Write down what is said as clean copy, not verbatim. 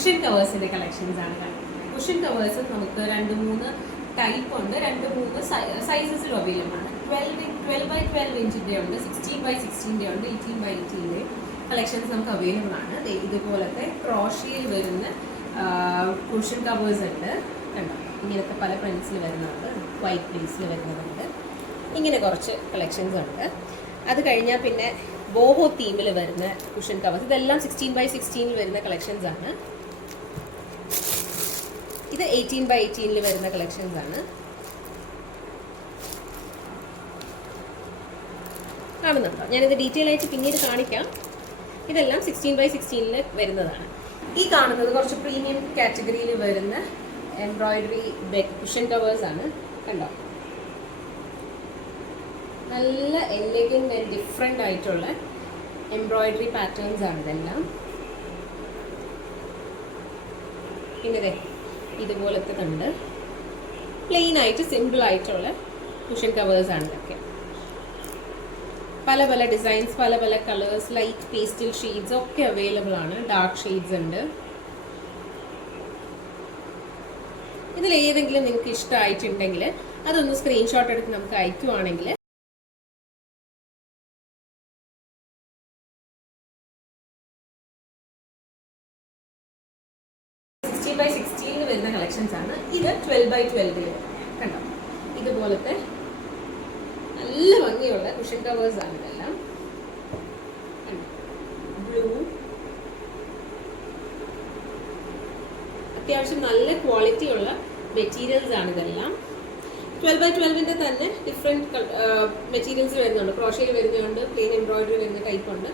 Cushion കവേഴ്സിന്റെ collections ആണ് കാണിക്കുന്നത്. Cushion covers നമുക്ക് 2-3 ടൈപ്പ് ഉണ്ട്, 2-3 സൈസസിലും അവൈലബിൾ ആണ്. 12x12 ഇഞ്ചിന്റെ ഉണ്ട്, 16x16 ഉണ്ട്, 18x18 കളക്ഷൻസ് നമുക്ക് അവൈലബിൾ ആണ്. ഇതുപോലത്തെ ക്രോഷ്യയിൽ വരുന്ന കുഷൻ കവേഴ്സ് ഉണ്ട്. കണ്ടോ, ഇങ്ങനത്തെ പല പ്രിന്റ്സിൽ വരുന്നുണ്ട്, വൈറ്റ് പീസിൽ വരുന്നതുണ്ട്. ഇങ്ങനെ കുറച്ച് കളക്ഷൻസ് ഉണ്ട്. അത് കഴിഞ്ഞാൽ പിന്നെ ബോഹോ തീമിൽ വരുന്ന കുഷൻ കവേഴ്സ്, ഇതെല്ലാം 16x16 വരുന്ന കളക്ഷൻസ് ആണ്. ഇത് 18x18 വരുന്ന കളക്ഷൻസ് ആണ്. കാണുന്നുണ്ടോ? ഞാനിത് ഡീറ്റെയിൽ ആയിട്ട് പിന്നീട് കാണിക്കാം. ഇതെല്ലാം 16x16 വരുന്നതാണ്. ഈ കാണുന്നത് കുറച്ച് പ്രീമിയം കാറ്റഗറിയിൽ വരുന്ന എംബ്രോയിഡറി ബെഡ് കുഷൻ കവേഴ്സ് ആണ്. കണ്ടോ, നല്ല എലഗന്റ് ആൻഡ് ഡിഫറെൻ്റ് ആയിട്ടുള്ള എംബ്രോയിഡറി പാറ്റേൺസ് ആണ് ഇതെല്ലാം. പിന്നെ ഇതുപോലത്തെ കണ്ട് പ്ലെയിൻ ആയിട്ട് സിമ്പിൾ ആയിട്ടുള്ള കുഷൻ കവേഴ്സ് ആണ് ഇതൊക്കെ. പല പല ഡിസൈൻസ്, പല പല കളേഴ്സ്, ലൈറ്റ് പേസ്റ്റൽ ഷെയ്ഡ്സ് ഒക്കെ അവൈലബിൾ ആണ്. ഡാർക്ക് ഷെയ്ഡ്സ് ഉണ്ട്. ഇതിൽ ഏതെങ്കിലും നിങ്ങൾക്ക് ഇഷ്ടമായിട്ടുണ്ടെങ്കിൽ അതൊന്ന് സ്ക്രീൻഷോട്ട് എടുത്ത് നമുക്ക് അയക്കുവാണെങ്കിൽ വരുന്ന കളക്ഷൻസ് ആണ്. ഇത് 12x12 കണ്ടോ, ഇതുപോലത്തെ നല്ല ഭംഗിയുള്ള കുഷൻ കവേഴ്സ് ആണ് ഇതെല്ലാം. ബ്ലൂ, അത്യാവശ്യം നല്ല ക്വാളിറ്റി ഉള്ള മെറ്റീരിയൽസ് ആണ് ഇതെല്ലാം. 12x12 തന്നെ ഡിഫറെൻറ്റ് മെറ്റീരിയൽസ് വരുന്നുണ്ട്. ക്രോഷ്യയിൽ വരുന്നുണ്ട്, പ്ലെയിൻ എംബ്രോയിഡറി വരുന്ന ടൈപ്പ് ഉണ്ട്.